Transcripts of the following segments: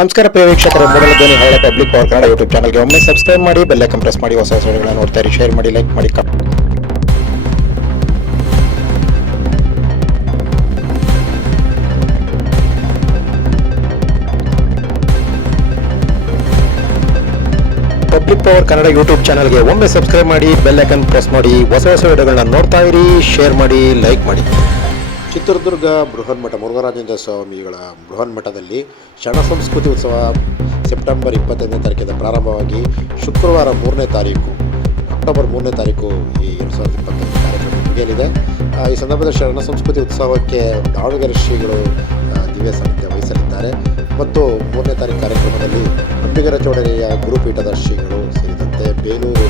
ನಮಸ್ಕಾರ ಪ್ರಿಯ ವೀಕ್ಷಕರು, ಮೂಡಲ ಧ್ವನಿ ಹಳೆ ಪಬ್ಲಿಕ್ ಪವರ್ ಕನ್ನಡ ಯೂಟ್ಯೂಬ್ ಚಾನಲ್ಗೆ ಒಮ್ಮೆ ಸಬ್ಸ್ಕ್ರೈಬ್ ಮಾಡಿ, ಬೆಲ್ ಐಕಾನ್ ಪ್ರೆಸ್ ಮಾಡಿ, ಹೊಸ ವಿಡಿಯೋಗಳನ್ನು ನೋಡ್ತಾ ಇರಿ. ಶೇರ್ ಮಾಡಿ, ಲೈಕ್ ಮಾಡಿ. ಪಬ್ಲಿಕ್ ಪವರ್ ಕನ್ನಡ ಯೂಟ್ಯೂಬ್ ಚಾನಲ್ಗೆ ಒಮ್ಮೆ ಸಬ್ಸ್ಕ್ರೈಬ್ ಮಾಡಿ, ಬೆಲ್ ಐಕಾನ್ ಪ್ರೆಸ್ ಮಾಡಿ, ಹೊಸ ವಿಡಿಯೋಗಳನ್ನ ನೋಡ್ತಾ ಇರಿ. ಶೇರ್ ಮಾಡಿ, ಲೈಕ್ ಮಾಡಿ. ಚಿತ್ರದುರ್ಗ ಬೃಹನ್ಮಠ ಮುರುಘರಾಜೇಂದ್ರ ಸ್ವಾಮಿಗಳ ಬೃಹನ್ಮಠದಲ್ಲಿ ಶರಣ ಸಂಸ್ಕೃತಿ ಉತ್ಸವ ಸೆಪ್ಟೆಂಬರ್ 25ನೇ ತಾರೀಕಿಂದ ಪ್ರಾರಂಭವಾಗಿ ಶುಕ್ರವಾರ ಅಕ್ಟೋಬರ್ 3ನೇ ತಾರೀಕು ಈ 2025 ಕಾರ್ಯಕ್ರಮ ಮುಗಿಯಲಿದೆ. ಈ ಸಂದರ್ಭದಲ್ಲಿ ಶರಣ ಸಂಸ್ಕೃತಿ ಉತ್ಸವಕ್ಕೆ ದಾವಣಗೆರೆ ಶ್ರೀಗಳು ದಿವ್ಯ ಸಾನ್ನಿಧ್ಯ ವಹಿಸಲಿದ್ದಾರೆ ಮತ್ತು 3ನೇ ತಾರೀಕು ಕಾರ್ಯಕ್ರಮದಲ್ಲಿ ಅಂಬಿಗರ ಚೌಡರಿಯ ಗುರುಪೀಠದ ಶ್ರೀಗಳು ಸೇರಿದಂತೆ ಬೇಲೂರು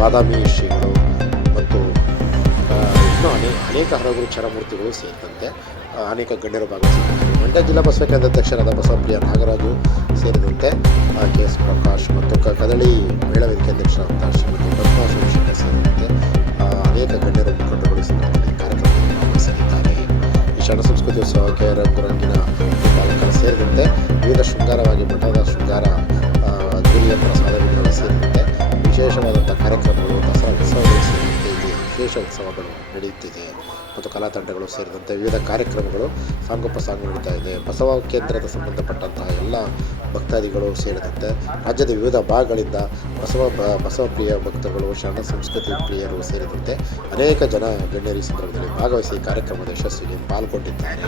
ಬಾದಾಮಿ ಶ್ರೀಗಳು ಮತ್ತು ಇನ್ನೂ ಅನೇಕ ಹಲವು ಕ್ಷರಮೂರ್ತಿಗಳು ಸೇರಿದಂತೆ ಅನೇಕ ಗಣ್ಯರು ಭಾಗವಹಿಸಿದ್ದಾರೆ. ಮಂಡ್ಯ ಜಿಲ್ಲಾ ಬಸವ ಕೇಂದ್ರ ಅಧ್ಯಕ್ಷರಾದ ಬಸವಪ್ರಿಯ ನಾಗರಾಜು ಸೇರಿದಂತೆ KS ಪ್ರಕಾಶ್ ಮತ್ತು ಕದಳಿ ಮೇಳ ವೇದಿಕೆ ಅಧ್ಯಕ್ಷರಾದ ಶ್ರೀಮತಿ ಪದ್ಮಾ ಸೋಮಶೇಖರ್ ಸೇರಿದಂತೆ ಅನೇಕ ಗಣ್ಯರು ಮುಖಂಡರುಗಳು ಕಾರ್ಯಕ್ರಮದಲ್ಲಿ ಭಾಗವಹಿಸಲಿದ್ದಾರೆ. ಈ ಶರಣ ಸಂಸ್ಕೃತಿ ಉತ್ಸವಕ್ಕೆ ರಂಗುರಂಗಿನ ಬಾಲಕರು ಸೇರಿದಂತೆ ವಿವಿಧ ಶೃಂಗಾರವಾಗಿ ಮಠದ ಶೃಂಗಾರ ಅದ್ವಿತೀಯ ಪ್ರಸಾದ ವಿತರಣೆ ಸೇರಿದಂತೆ ವಿಶೇಷವಾದಂಥ ಕಾರ್ಯಕ್ರಮಗಳು, ದಸರಾ ಉತ್ಸವಗಳು ಸೇರಿದಂತೆ ಇಲ್ಲಿ ವಿಶೇಷ ಉತ್ಸವಗಳು ನಡೆಯುತ್ತಿದೆ ಮತ್ತು ಕಲಾ ತಂಡಗಳು ಸೇರಿದಂತೆ ವಿವಿಧ ಕಾರ್ಯಕ್ರಮಗಳು ಸಾಂಗೋಪಸಾಂಗ ನಡೀತಾ ಇದೆ. ಬಸವ ಕೇಂದ್ರದ ಸಂಬಂಧಪಟ್ಟಂತಹ ಎಲ್ಲ ಭಕ್ತಾದಿಗಳು ಸೇರಿದಂತೆ ರಾಜ್ಯದ ವಿವಿಧ ಭಾಗಗಳಿಂದ ಬಸವ ಪ್ರಿಯ ಭಕ್ತರುಗಳು, ಶರಣ ಸಂಸ್ಕೃತಿ ಪ್ರಿಯರು ಸೇರಿದಂತೆ ಅನೇಕ ಜನ ಗಣ್ಯರು ಈ ಸಂದರ್ಭದಲ್ಲಿ ಭಾಗವಹಿಸಿ ಕಾರ್ಯಕ್ರಮದ ಯಶಸ್ವಿಗೆ ಪಾಲ್ಗೊಂಡಿದ್ದಾರೆ.